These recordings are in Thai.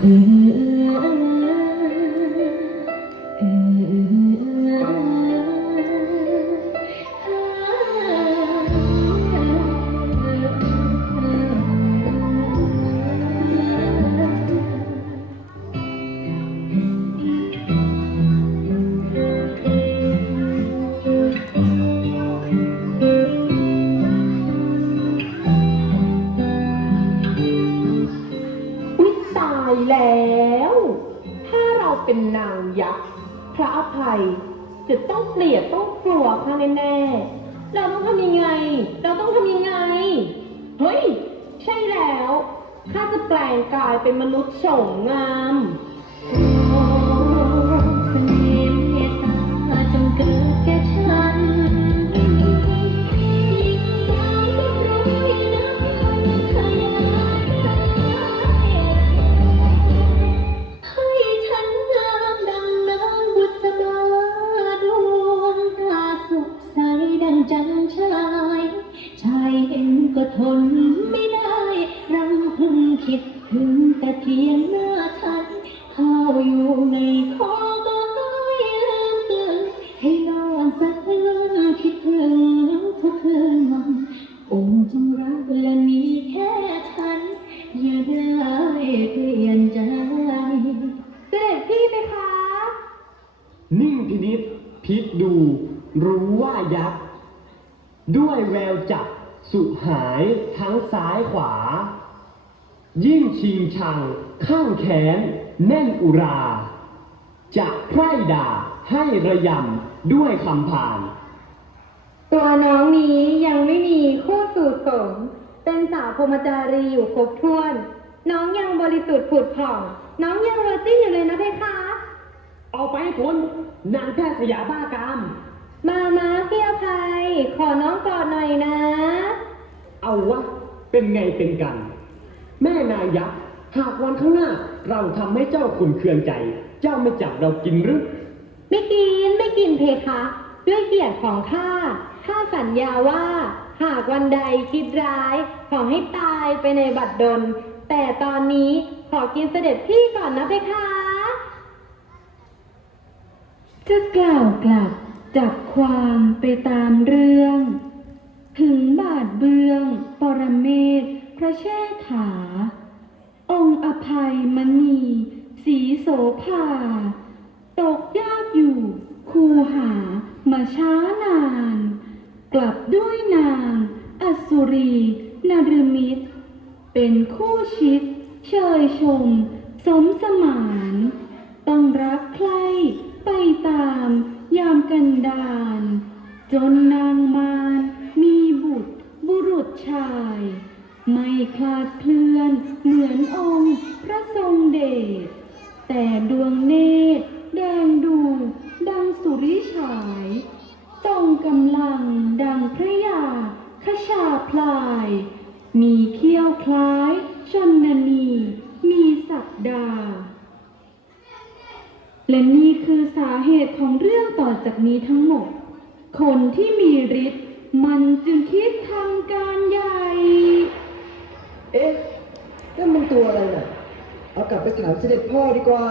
เออายแล้ว ถ้าเราเป็นนางยักษ์พระอภัย จะต้องเกลียดต้องกลัวข้าแน่ๆเราต้องทำยังไง เราต้องทำยังไง เฮ้ย ใช่แล้วข้าจะแปลงกายเป็นมนุษย์โฉมงาม ก็ทนายขวายิ่งชิงชัง ข้างแขน แน่นอุรา จะไพร่ด่าให้ระยำด้วยคำผ่าน ตัวน้องนี้ยังไม่มีคู่สู่สม เป็นสาวพรหมจารีอยู่ครบถ้วน น้องยังบริสุทธิ์ผุดผ่อง น้องยังเวอร์จิ้นอยู่เลยนะเพคะ เอาไปให้พ้นนางแพทย์สยาบ้ากาม มามาพี่อภัย ขอน้องกอดหน่อยนะ เอาวะ เป็นไงเป็นกัน แม่นางยักษ์หากวันข้างหน้าเราทำให้เจ้าขุนเคืองใจ เจ้าไม่จับเรากินหรือ ไม่กินไม่กินเพคะ ด้วยเกียรติของข้าข้าสัญญาว่า หากวันใดคิดร้าย ขอให้ตายไปในบัดดล แต่ตอนนี้ขอกินเสด็จพี่ก่อนนะเพคะจะกล่าวกลับจับความไปตามเรื่อง ถึงบาทเบือง ปรเมศพระแช่ขาองค์อภัยมณีสีโสภา ตกยากอยู่คูหามาช้านาน กลับด้วยนางอสุรีนารมิตร เป็นคู่ชิด เชยชม สมสมาน ต้องรักใครไปตามยามกันดาน จนนางมารมีบุตร บุรุษชาย ไม่คลาดเคลื่อนเหมือนองค์พระทรงเดช แต่ดวงเนตรแดงดูดังสุริฉายจงกำลังดังพระยาขชาพลาย มีเขี้ยวคล้ายชนนีมีศักดา และนี่คือสาเหตุของเรื่องต่อจากนี้ทั้งหมด คนที่มีฤทธิ์มันจึงคิดท การใหญ่ เอ๊ะนั่นมันตัวอะไรน่ะ เอากลับไปถามเสด็จพ่อดีกว่า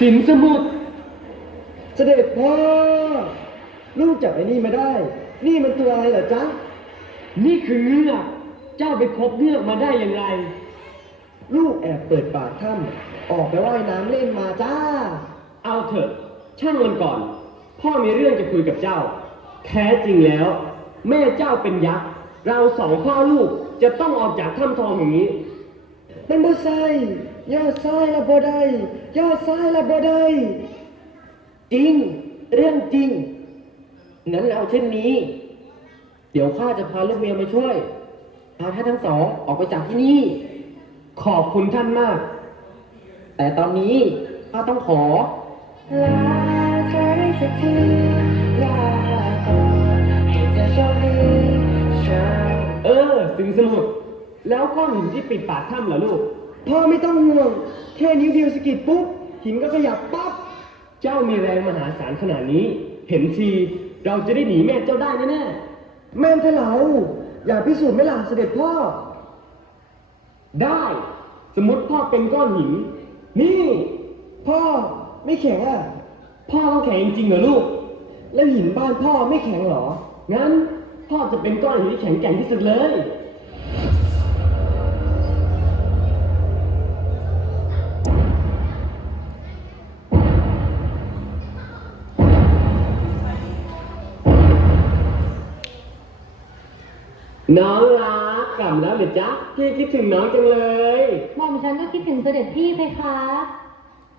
สินสมุทรเสด็จพ่อลูกจับไอ้นี่มาได้ นี่มันตัวอะไรเหรอจ๊ะ นี่คือเงือกเจ้าไปพบเงือกมาได้อย่างไร ลูกแอบเปิดปากถ้ำออกไปว่ายน้ำเล่นมาจ้า เอาเถอะ ช่างมันก่อน พ่อมีเรื่องจะคุยกับเจ้า แท้จริงแล้ว แม่เจ้าเป็นยักษ์ เราสองพ่อลูกจะต้องออกจากถ้ำทองแห่งนี้มันบ่ใส่ ยอดซ้ายละบ่ได้ยอดซ้ายละบ่ได้จริง เรื่องจริง งั้นเอาเช่นนี้ เดี๋ยวข้าจะพาลูกเมียมาช่วยพาท่านทั้งสองออกไปจากที่นี่ ขอบคุณท่านมาก แต่ตอนนี้ข้าต้องขอ ลาเธอได้สักทีลาก่อนโชคดีใช่เออ สิงสมุทรแล้วก้อนหินที่ปิดปากถ้ำเหรอลูก พ่อไม่ต้องห่วง แค่นิ้วเดียวสะกิดปุ๊บ หินก็ขยับปั๊บ เจ้ามีแรงมหาศาลขนาดนี้ เห็นที เราจะได้หนีแม่เจ้าได้แน่แม่นเถอะเราอยากพิสูจน์ไหม่ล่ะเสด็จพ่อ ได้ สมมติพ่อเป็นก้อนหิน นี่ พ่อไม่แข็งอะ พ่อต้องแข็งจริงเหรอลูก แล้วหินบ้านพ่อไม่แข็งเหรอ งั้นพ่อจะเป็นก้อนหินที่แข็งแกร่งที่สุดเลย น้องรักกลับแล้วเหรือจ๊ะพี่คิดถึงน้องจังเลย หม่อมฉันก็คิดถึงเสด็จพี่เพคะ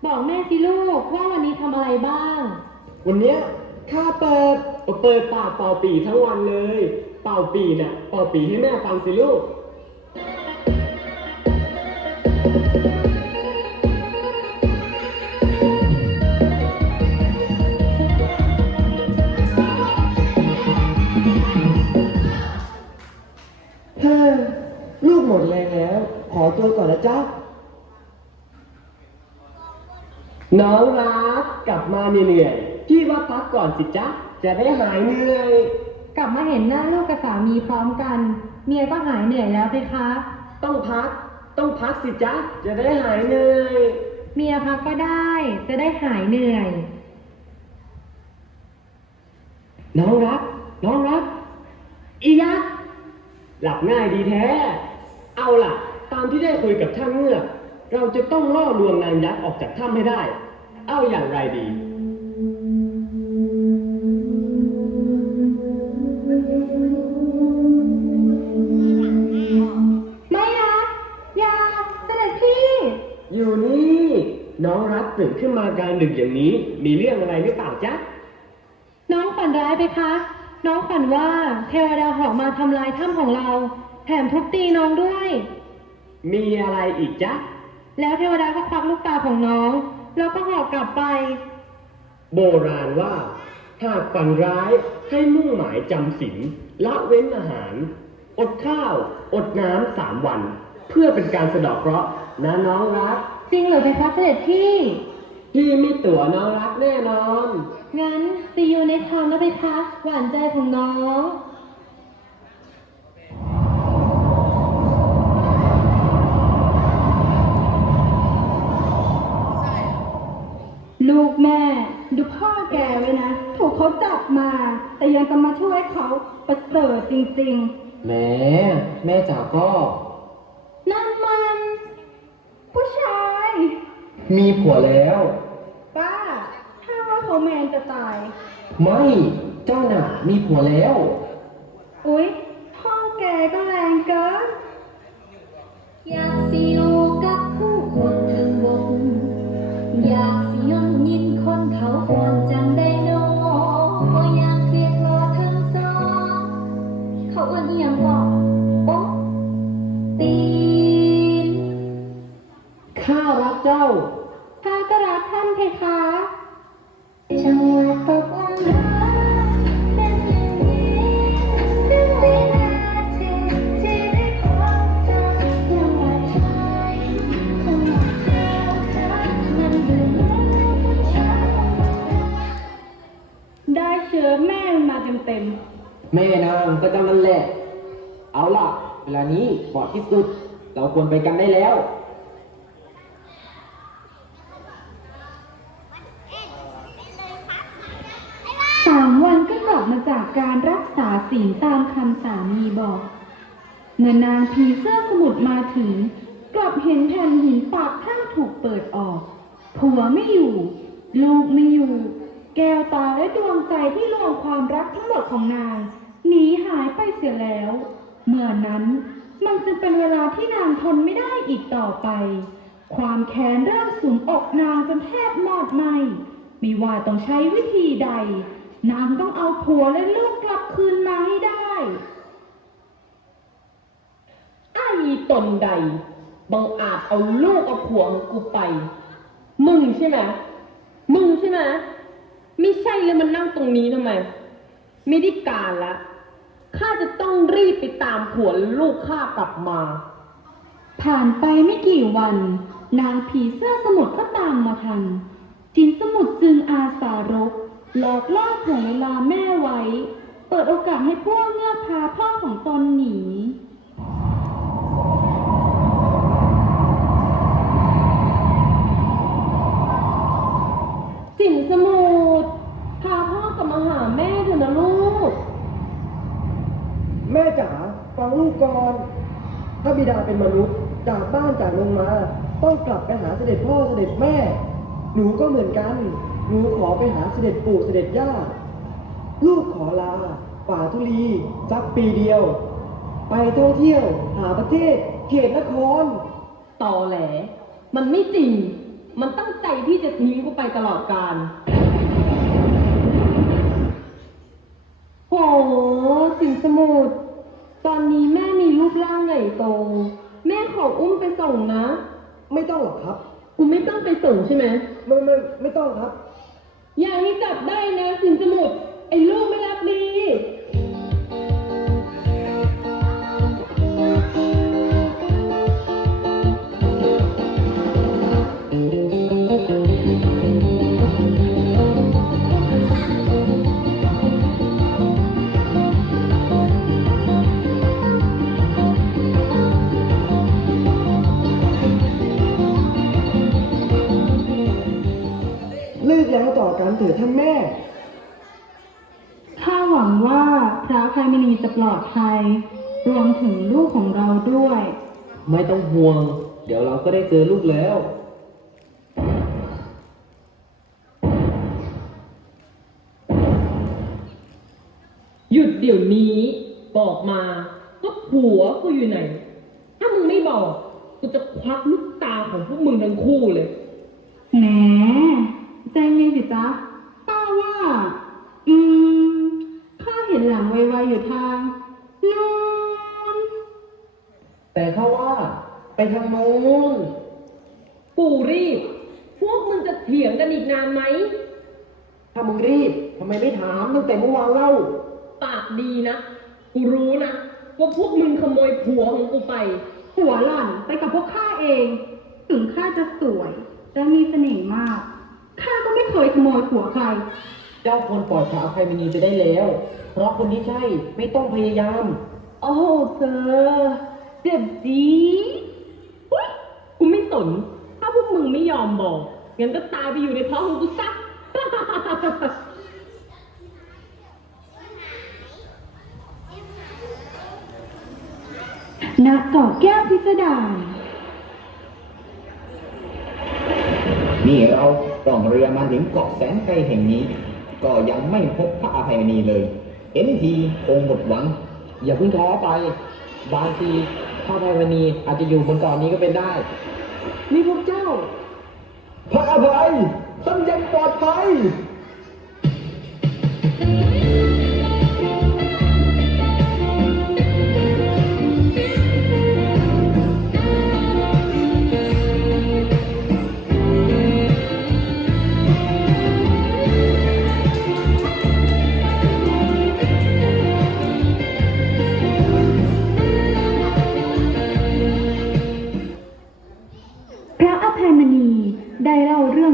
บอกแม่สิลูกว่าวันนี้ทำอะไรบ้าง วันเนี้ยข้าเปิดเปิดปากเป่าปีทั้งวันเลย เป่าปีน่ะเป่าปีให้แม่ฟังสิลูก อตัวก่อนนะจ๊ะน้องรักกลับมาเหนื่อยๆพี่ว่าพักก่อนสิจ๊ะ จะได้หายเหนื่อย กลับมาเห็นหน้าลูกกับสามีพร้อมกัน เมียก็หายเหนื่อยแล้วเพคะ ต้องพัก ต้องพักสิจ๊ะ จะได้หายเหนื่อย เมียพักก็ได้ จะได้หายเหนื่อย น้องรัก น้องรัก อียักษ์หลับง่ายดีแท้ เอาล่ะ ตามที่ได้คุยกับท่านเงือก เราจะต้องล่อลวงนางยักษ์ออกจากถ้ำให้ได้ เอาอย่างไรดี ไม่นะอย่าเสด็จพี่ อยู่นี่ น้องรักตื่นขึ้นมากลางดึกอย่างนี้ มีเรื่องอะไรหรือเปล่าจ๊ะ น้องฝันร้ายไปคะ น้องฝันว่าเทวดาเหอกมาทำลายถ้ำของเรา แถมทุบตีน้องด้วย มีอะไรอีกจ๊ะ แล้วเทวดาก็ควักลูกตาของน้อง แล้วก็หอกกลับไป โบราณว่า หากฝันร้ายให้มุ่งหมายจำศีลละเว้นอาหาร อดข้าว อดน้ำสามวัน เพื่อเป็นการสะเดอกเคราะห์นะน้องรัก จริงเหรอเพคะเสด็จพี่ พี่ไม่ตั๋วน้องรักแน่นอน งั้นซียูในทางนะเพคะหวานใจของน้อง ลูกแม่ ดูพ่อ แกไว้นะ ถูกเขาจับมา แต่ยังจะมาช่วยเขาประเสริฐจริงแม่แม่จ๋าก็ ๆ นั่นมัน ผู้ชายมีผัวแล้ว ป้าถ้าว่าเขาแมนจะตาย ไม่เจ้าน่ะ มีผัวแล้ว อุ๊ยพ่อแกก็แรงเกิน อยากสิอ เวลานี้เหมาะที่สุด เราควรไปกันได้แล้วสามวันก็กลับมาจากการรักษาศีลตามคำสามีบอก เมื่อนางผีเสื้อสมุทรมาถึง กลับเห็นแผ่นหินปากถ้ำถูกเปิดออกผัวไม่อยู่ ลูกไม่อยู่ แก้วตาและดวงใจที่รวมความรักทั้งหมดของนางหนีหายไปเสียแล้ว เมื่อนั้นมันจึงเป็นเวลาที่นางทนไม่ได้อีกต่อไป ความแค้นเริ่มสุมอกนางจนแทบมอดไหมไม่ว่าต้องใช้วิธีใด นางต้องเอาผัวและลูกกลับคืนมาให้ได้ไอ้ตนใดบังอาจเอาลูกเอาผัวของกูไป มึงใช่ไหมมึงใช่ไหมไม่ใช่เลยมันนั่งตรงนี้ทำไม ไม่ได้การละ ข้าจะต้องรีบไปตามผัวลูกข้ากลับมา ผ่านไปไม่กี่วัน นางผีเสื้อสมุทรก็ตามมาทัน จินสมุทรจึงอาสารก หลอกล่อถ่วงเวลาแม่ไว้ เปิดโอกาสให้พวกเงือกพาพ่อของตนหนีสมุทรพาพ่อกลับมาหาแม่เถอะนะลูก แม่จ๋าฟังลู ก่อนถ้าบิดาเป็นมนุษย์จากบ้านจากเมืองมา ต้องกลับไปหาเสด็จพ่อเสด็จแม่ หนูก็เหมือนกัน หนูขอไปหาเสด็จปู่เสด็จย่า ลูกขอลา ป่าทุลีสักปีเดียว ไปท่องเที่ยว หาประเทศ เขตนครตอแหล มันไม่จริง มันตั้งใจที่จะทิ้งกูไปตลอดกาลโหสินสมุทร ตอนนี้แม่มีรูปร่างใหญ่โต แม่ขออุ้มไปส่งนะ ไม่ต้องหรอกครับ กูไม่ต้องไปส่งใช่ไหมไม่ไม่ไม่ต้องครับ อย่าให้จับได้นะสินสมุทรไอ้ลูกไม่รับดี ท่านแม่ ข้าหวังว่าพระอภัยมณีจะปลอดภัย รวมถึงลูกของเราด้วย ไม่ต้องห่วง เดี๋ยวเราก็ได้เจอลูกแล้ว หยุดเดี๋ยวนี้ บอกมาว่าผัวกูอยู่ไหน ถ้ามึงไม่บอก กูจะควักลูกตาของพวกมึงทั้งคู่เลย แหม ใจเย็นสิจ๊ะป้าว่า อืมข้าเห็นหลังไวๆอยู่ทางนู้นแต่เขาว่าไปทางโน้นปู่รีบ พวกมึงจะเถียงกันอีกนานไหม ถ้ามึงรีบทำไมไม่ถามตั้งแต่เมื่อวานเล่า ปากดีนะ กูรู้นะ ว่าพวกมึงขโมยผัวของกูไป หัวหล่อนไปกับพวกข้าเอง ถึงข้าจะสวย และมีเสน่ห์มาก ข้าก็ไม่เคยขโมยผัวใครเจ้าควรปล่อยพระอภัยมณีไปได้แล้ว เพราะคนที่ใช่ไม่ต้องพยายาม โอ้เซอร์เจ็บจีดอุ๊ยกูไม่สน ถ้าพวกมึงไม่ยอมบอก งั้นก็ตายไปอยู่ในท้องของกูซะ ณเกาะแก้วพิสดารนี่เราล่องเรือมาถึงเกาะแสนไกลแห่งนี้ ก็ยังไม่พบพระอภัยมณีเลย เห็นทีคงหมดหวัง อย่าเพิ่งท้อไป บางทีพระอภัยมณีอาจจะอยู่บนเกาะนี้ก็เป็นได้ นี่พวกเจ้า พระอภัยท่านยังปลอดภัย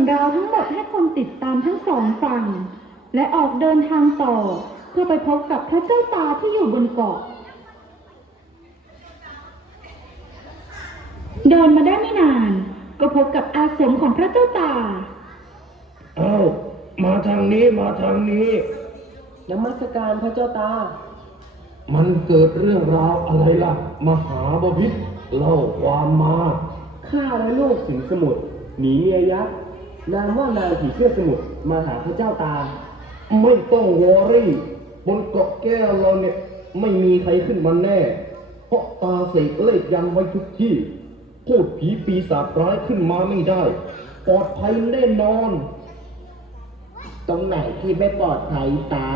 รื่องราวทั้งหมดให้คนติดตามทั้งสองฝั่ง และออกเดินทางต่อ เพื่อไปพบกับพระเจ้าตาที่อยู่บนเกาะ เดินมาได้ไม่นาน ก็พบกับอาสมของพระเจ้าตา เอ้ามาทางนี้มาทางนี้ นมัสการพระเจ้าตา มันเกิดเรื่องราวอะไรล่ะ มหาบพิษเล่าความมา ข้าและลูกสิงห์สมุทรหนีเมียยักษ์ นามว่านางผีเสื้อสมุทรมาหาพระเจ้าตา ไม่ต้องวอรี่ บนเกาะแก้วเราเนี่ยไม่มีใครขึ้นมาแน่ เพราะตาเสกเลขยันไว้ทุกที่พูดผีปีศาจร้ายขึ้นมาไม่ได้ ปลอดภัยแน่นอน ตรงไหนที่ไม่ปลอดภัยตา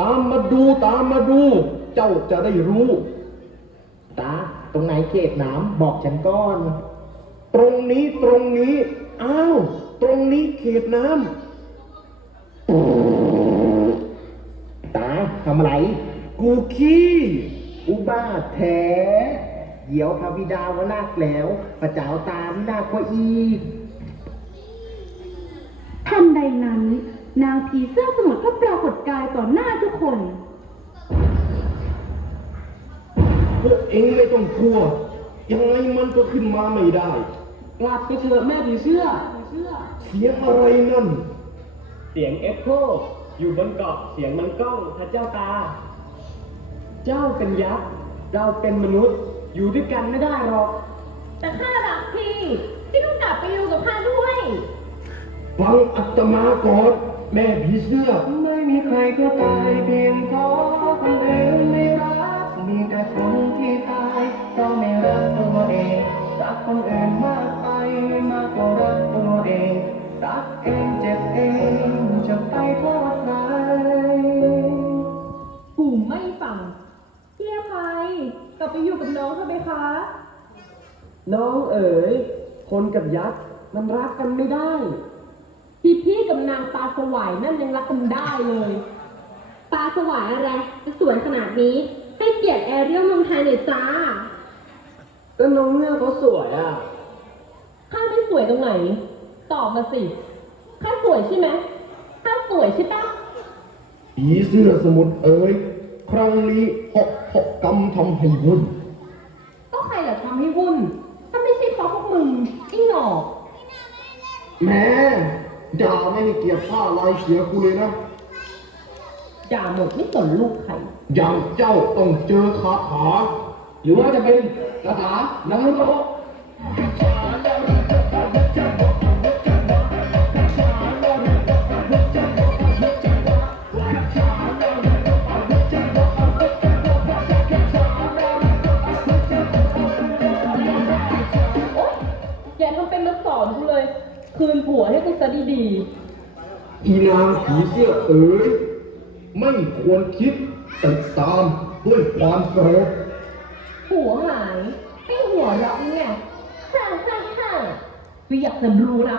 ตามมาดูตามมาดู เจ้าจะได้รู้ ตา ตรงไหนเขตน้ำบอกฉันก้อน ตรงนี้ตรงนี้ อ้าว ตรงนี้เขตน้ำตาทำอะไรกกูขี้อุบ้าแท้ เดี๋ยวพระบิดาวนาคแล้วพระเจ้าตาวินาคกว่าอีก ทันใดนั้น นางผีเสื้อสมุทรก็ปรากฏกายต่อหน้าทุกคน พวกเองไม่ต้องกลัว ยังไงมันก็ขึ้นมาไม่ได้ กลับไปเถอะแม่ผีเสื้อ เสียงอะไรนั่น เสียงเอ็กโคอยู่บนเกาะเสียงมันก้องพระเจ้าตา เจ้าเป็นยักษ์เราเป็นมนุษย์อยู่ด้วยกันไม่ได้หรอก แต่ข้ารักพี่พี่ต้องกลับไปอยู่กับข้าด้วย ฟังอัตมาก่อนแม่ผีเสื้อ ไม่มีใครก็ตายเพียงเพราะคนอื่นไม่รัก มีแต่คนที่ตายเพราะไม่รักตัวเองรักคนอื่น กเองเจ็บเองจะไปโทษใครกูไม่ฟังพี่อภัยกลับไปอยู่กับน้องเถอะไหมคะ น้องเอ๋ย คนกับยักษ์มันรักกันไม่ได้ พี่พี่กับนางตาสวายนั่นยังรักกันได้เลยปลาสวายอะไรจะสวยขนาดนี้ ให้เกียรติแอเรียลเมืองไทยหน่อยจ้าก็น้องเนี่ยเขาสวยอะ ข้าไม่สวยตรงไหน ตอบมาสิ ข้าสวยใช่ไหมข้าสวยใช่ปะผีเสื้อสมุทรเอ๋ยครั้งนี้หกหกกรรมทำให้วุ่น ก็ใครเหรอทำให้วุ่น ถ้าไม่ใช่เพราะพวกมึงไอ้หนอก แหม่ด่าไม่ให้เกียรติข้าลายเสียกูเลยนะ ด่าหมดไม่สนลูกใคร อย่างเจ้าต้องเจอคาถาหรือว่าจะเป็นคาถานารุโต คืนผัวให้กูซะดีอีนางผีเสื้อเอ๋ยไม่ควรคิดติดตามด้วยความโกรธๆผัวหายให้หัวเราะเนี่ยฮ่าฮ่าฮ่ากูอยากจะรู้นะ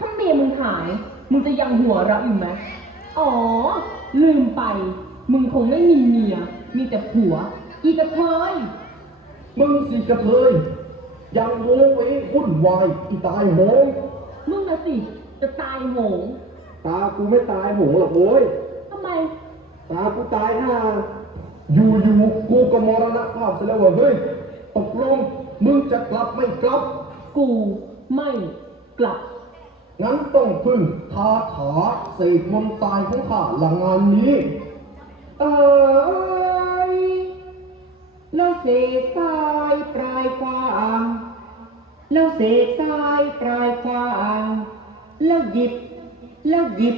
ถ้าเมียมึงหาย มึงจะยังหัวเราะอยู่ไหมอ๋อ ลืมไป มึงคงไม่มีเมีย มีแต่ผัว อีกระเทย มึงสิกระเทยยังโวเววุ่นวายอีตายโหง มึงนะสิ จะตายโหงตากูไม่ตายโหงหรอกโว้ย ทำไม ตากูตายห่าอยู่อยู่กูก็มรณภาพเสียแล้วเว้ยเฮ้ยตกลงมึงจะกลับไม่กลับ กูไม่กลับ งั้นต้องพึ่งคาถาเสกมนต์ตายของข้าหลังงานนี้เอ้ยแล้วเสกทรายปลายฟาง แล้วเสกทรายปลายฟางแล้วหยิบ แล้วหยิบ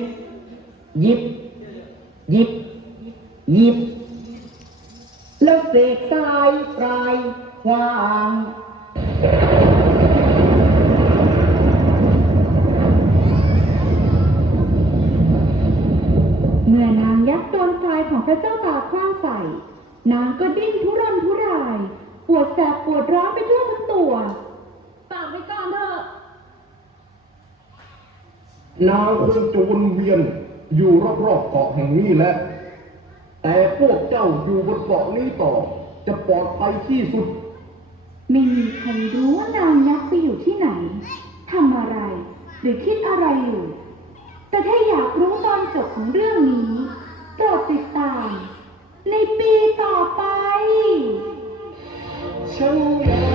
หยิบ หยิบ หยิบ แล้วเสกทรายปลายฟางเมื่อนางยักษ์โดนทรายของพระเจ้าตากคว้างใส่ นางก็ดิ้นทุรนทุราย ปวดแสบปวดร้อนไปทั่วทั้งตัว นางคงจะวนเวียนอยู่รอบๆเกาะแห่งนี้แหละ แต่พวกเจ้าอยู่บนเกาะนี้ต่อ จะปลอดภัยที่สุด ไม่มีใครรู้ว่านางยักษ์ไปอยู่ที่ไหนทำอะไร หรือคิดอะไรอยู่ แต่ถ้าอยากรู้ตอนจบของเรื่องนี้โปรดติดตาม ในปีต่อไป ฉัย